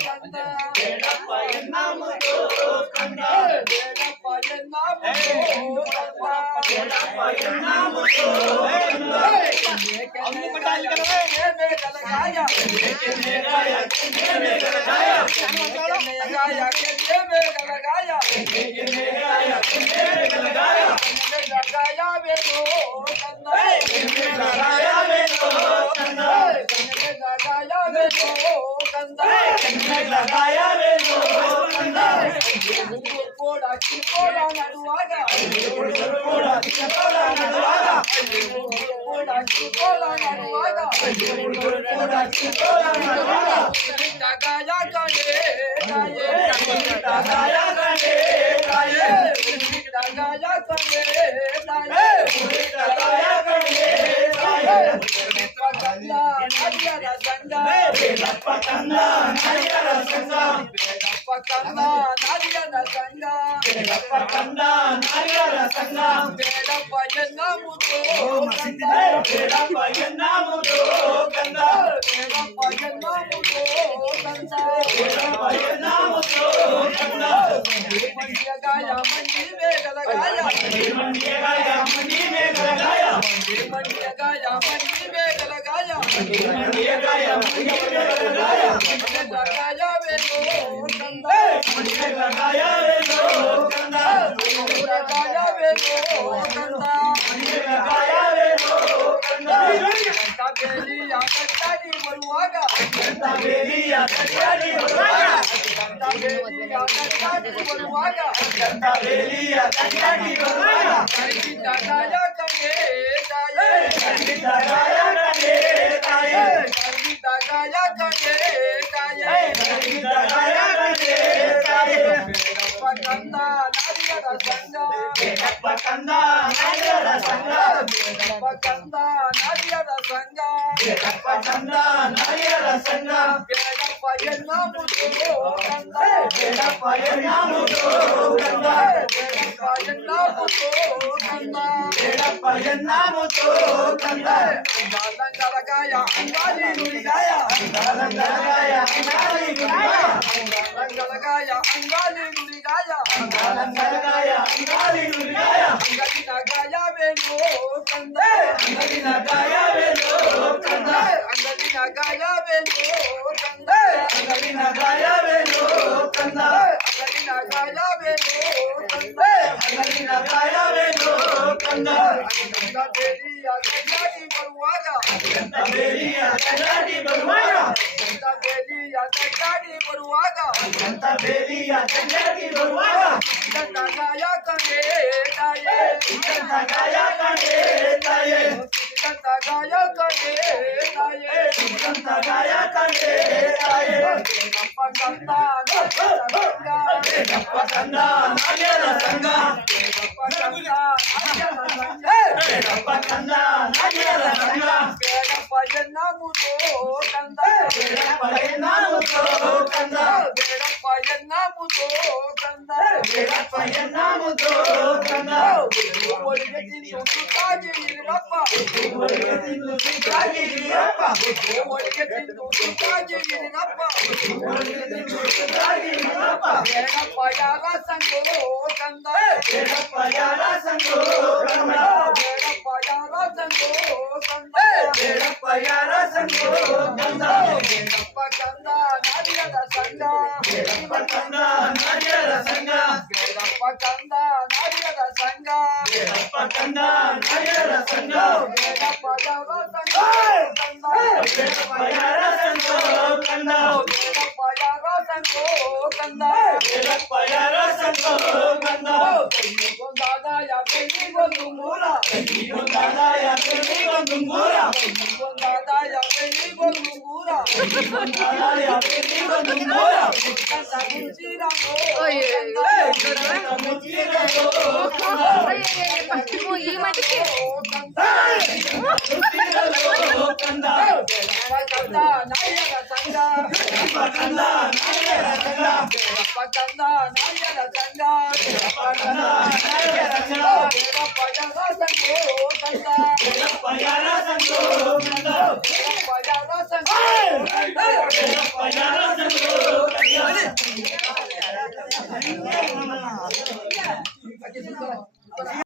ಕಂದ ಬೇಡಪ್ಪ ಎನ್ನಾಮುದು ಕಂದ ಬೇಡಪ್ಪ ಎನ್ನಾಮುದು ಕಂದ ಬೇಡಪ್ಪ ಎನ್ನಾಮುದು ಕಂದ ಮೇಘಲಗಾಯ ಮೇಘಗಾಯ ಮೇಘಗಾಯ ಮೇಘಗಾಯ ಮೇಘಲಗಾಯ ಮೇಘಗಾಯ ಮೇಘಗಾಯವೇನೋ ಕಂದ ಮೇಘಗಾಯವೇನೋ ಕಂದ ಮೇಘಗಾಯವೇನೋ ಕಂದ ಮೇಘಗಾಯವೇನೋ ಕಂದ ಕೂಡ ಕಿರುಕೋಳ ನಡುವಾಗ ಕೂಡ ಕಿರುಕೋಳ ನಡುವಾಗ ಕೂಡ ಕಿರುಕೋಳ ನಡುವಾಗ ಕೂಡ ಕಿರುಕೋಳ ನಡುವಾಗ ಗಾಯ ಕಡೆ ಕಾಯೇ ಗಾಯ ಗಣೆ ಕಾಯೇ ಗಾಯ ಕಡೆ ಗಾಯ ಗಣೆ ಕಾಯೇ ಕಂದ ನದಿಯರ ಸಂಗ ಬೇಡಪ್ಪ ಕಂದ ನರಿಯರ ಸಂಗ ಬೇಡಪ್ಪ ಕಂದ ನದಿಯರ ಸಂಗ ಬೇಡಪ್ಪ ಕಂದ ನರಿಯರ ಸಂಗ ಬೇಡಪ್ಪ ಎನ್ನ ಮುದ್ದು ಕಂದ ಬೇಡಪ್ಪ ಎನ್ನಾಮುದು ಕಂದ ಬೇಡಪ್ಪ ಎನ್ನ ಮುದ್ದು ಕಂದ ಬೇಡಪ್ಪ ಎನ್ನಾಮುದು ಕಂದ ಮಂಡ್ಯ ಗಾಯ ಮಂಡಿ ಬೇಗಲಗಾಯ ಮಂಡಿಯಗಾಯ ಮಂಡಿ ಮೇಘಗಾಯ ಮಂಡ್ಯ ಗಾಯ ಮಂಡಿ ಬೇಗಲಗಾಯ ಮಂಡಿಯಗಾಯ ಮಂಡಿ ಮೇಘಗಾಯ ಗಾಯವೇನೋ ಕಂದ ಮೇಘಗಾಯವೇನೋ ಕಂದ ಗಾಯವೇನೋ ಕಂದ ಮೇಘಗಾಯವೇನೋ ಕಂದ ಬೇಲಿಯ ಕಟ್ಟಾಡಿ ಬರುವಾಗ ಬೇಲಿಯ ಕಟ್ಟಾಡಿ ಬರುವಾಗ ಬೇಲಿಯ ಕಟ್ಟಾಡಿ ಬರುವಾಗ ಬೇಲಿಯ ಕಟ್ಟಾಡಿ ಬರುವಾಗ ಕೈಗಿದ್ದ ಗಾಯ ಕಡೆ ಗಾಯ ಖಂಡಿತ ಗಾಯ ಗಣೆ ತಾಯೇ ಕೈಗಿದ್ದ ಗಾಯ ಕಡೆ ಗಾಯ ಖಂಡಿತ ಗಾಯ ಗಣೆ ತಾಯೇ ಬೇಡಪ್ಪ ಕಂದ ನದಿಯರ ಸಂಗ ಬೇಡಪ್ಪ ಕಂದ ನರಿಯರ ಸಂಗ ಬೇಡಪ್ಪ ಕಂದ ನದಿಯರ ಸಂಗ ಬೇಡಪ್ಪ ಕಂದ ನರಿಯರ ಸಂಗ ಬೇಡಪ್ಪ ಎನ್ನ ಮುದ್ದು ಕಂದ ಬೇಡಪ್ಪ ಎನ್ನಾಮುದು ಕಂದ ಬೇಡಪ್ಪ ಎನ್ನ ಮುದ್ದು ಕಂದ ಬೇಡಪ್ಪ ಎನ್ನಾಮುದು ಕಂದ ಅಂಗಾಲಗಾಯ ಅಂಗಾಲಿ ನುಡಿಗಾಯ ಗಾಯ ಅಂಗಾಲಿ ಗುಡಿಗಾಯ ಅಂಗಾಲಗಾಯ ಅಂಗಾಲಿ ನುಡಿಗಾಯ ಗಾಯ ಅಂಗಾಲಿ ಗುಡಿಗಾಯ ಅಂಗಲಿನ ಗಾಯವೇನೋ ಕಂದ ಅಂಗಲಿನ ಗಾಯವೇನೋ ಕಂದ ಅಂಗಲಿನ ಗಾಯವೇನೋ ಕಂದ ಅಂಗಲಿನ ಗಾಯವೇನೋ ಕಂದ ಅಂಗಲಿನ ಗಾಯವೇನೋ ಕಂದ ಅಂಗಲಿನ ಗಾಯವೇನೋ ಕಂದ ಅಂಗ ಬೇಲಿಯ ಕೈಯಾಡಿ ಬರುವಾಗ ಬೇಲಿಯ ಕೈಯಾಡಿ ಬರುವಾಗ ಅಂಗ ಬೇಲಿಯ ಕೈಯಾಡಿ ಬರುವಾಗ ಅಂತ ಬೇಲಿಯ ಕೈಯಾಡಿ ಬರುವಾಗ ನನ್ನ ಗಾಯ ಕಡೆ ತಾಯೇ ಅಂತ ಗಾಯ ಕಣೆ ತಾಯೇ ನನ್ನ ಗಾಯ ಕಡೆ ತಾಯೇ ಅಂತ ಗಾಯ ಕಣೆ ತಾಯೇ ಬೇಡಪ್ಪ ಕಂದ ನದಿಯರ ಸಂಗ ಬೇಡಪ್ಪ ಕಂದ ನರಿಯರ ಸಂಗ ಬೇಡಪ್ಪ ಕಂದ ನದಿಯರ ಸಂಗ ಬೇಡಪ್ಪ ಕಂದ ನರಿಯರ ಸಂಗ ಬೇಡಪ್ಪ ಎನ್ನ ಮುದ್ದು ಕಂದ ಬೇಡಪ್ಪ ಎನ್ನಾಮುದು ಕಂದ ಬೇಡಪ್ಪ ಎನ್ನ ಮುದ್ದು ಕಂದ ಬೇಡಪ್ಪ ಎನ್ನಾಮುದು ಕಂದ ಒಳಗೆ ತಿನ್ನು ಸುತ್ತಾಗಿ ಇರಪ್ಪ ಒಳಗೆ ತಿನ್ನು ಸಿಕ್ಕಾಗಿ ಇರಪ್ಪ ಒಳಗೆ ತಿನ್ನು ಸುತ್ತಾಗಿ ಇರಪ್ಪ ಒಳಗೆ ತಿನ್ನು ಸಿಕ್ಕಾಗಿ ಇರಪ್ಪ ಬೇಡಪ್ಪ ಯಾರ ಸಂಗೋ ಕಂದ ಬೇಡಪ್ಪ ಯಾರ ಸಂಗೋ ಕಂದ ಬೇಡಪ್ಪ ಯಾರ ಸಂಗೋ ಕಂದ ಬೇಡಪ್ಪ ಯಾರ ಸಂಗೋ ಕಂದ ಬೇಡಪ್ಪ ಕಂದ ನದಿಯರ ಸಂಗ ಬೇಡಪ್ಪ ಕಂದ ನರಿಯರ ಸಂಗ ಬೇಡಪ್ಪ ಕಂದ ನದಿಯರ ಸಂಗ ಬೇಡಪ್ಪ ಕಂದ ನರಿಯರ ಸಂಗ ಬೇಡಪ್ಪ ಯಾರ ಸಂಗ ಕಂದ ಬೇಡಪ್ಪ ಯಾರ ಸಂಗೋ ಕಂದ ಬೇಡಪ್ಪ ಯಾರ ಸಂಗೋ ಕಂದ ಬೇಡಪ್ಪ ಯಾರ ಸಂಗೋ ಕಂದ ಗೊಂದಾದಾಯ ಬೆಳ್ಳಿಗೊಂದು ಮೂಲ ಒಂದಾದಾಯ ಬೆಳ್ಳಿಗೊಂದು ಮೂಲ ಗೊಂದಾದಾಯ ಬೆಳ್ಳಿಗೊಂದು ಮೂಲ ಒಂದಾದಾಯ ಬೆಳ್ಳಿಗೊಂದು ಮೂಲ ಕಂದ ಗುರುಜಿರಾಮೋ ಮುಚ್ಚಿರಲು ಈ ಮಟ್ಟಿಗೆ ಕಂದ ಮುಚ್ಚಿರಲು ಕಂದ ಬೇಡಪ್ಪ ಕಂದ ನಾಯರ ಸಂಗ ಬೇಡಪ್ಪ ಕಂದ ನರಿಯರ ಸಂಗ ಬೇಡಪ್ಪ ಕಂದ ನಾಯರ ಸಂಗ ಬೇಡಪ್ಪ ಕಂದ ನರಿಯರ ಸಂಗ ಬೇಡಪ್ಪ ಯಾರ ಸಂಗೋ ಕಂದ ಬೇಡಪ್ಪ ಯಾರ ಸಂಗೋ ಕಂದ ಬೇಡಪ್ಪ ಯಾರ ಸಂಗೋ ಕಂದ ಬೇಡಪ್ಪ ಯಾರ ಸಂಗೋ அக்கி சுத்தம்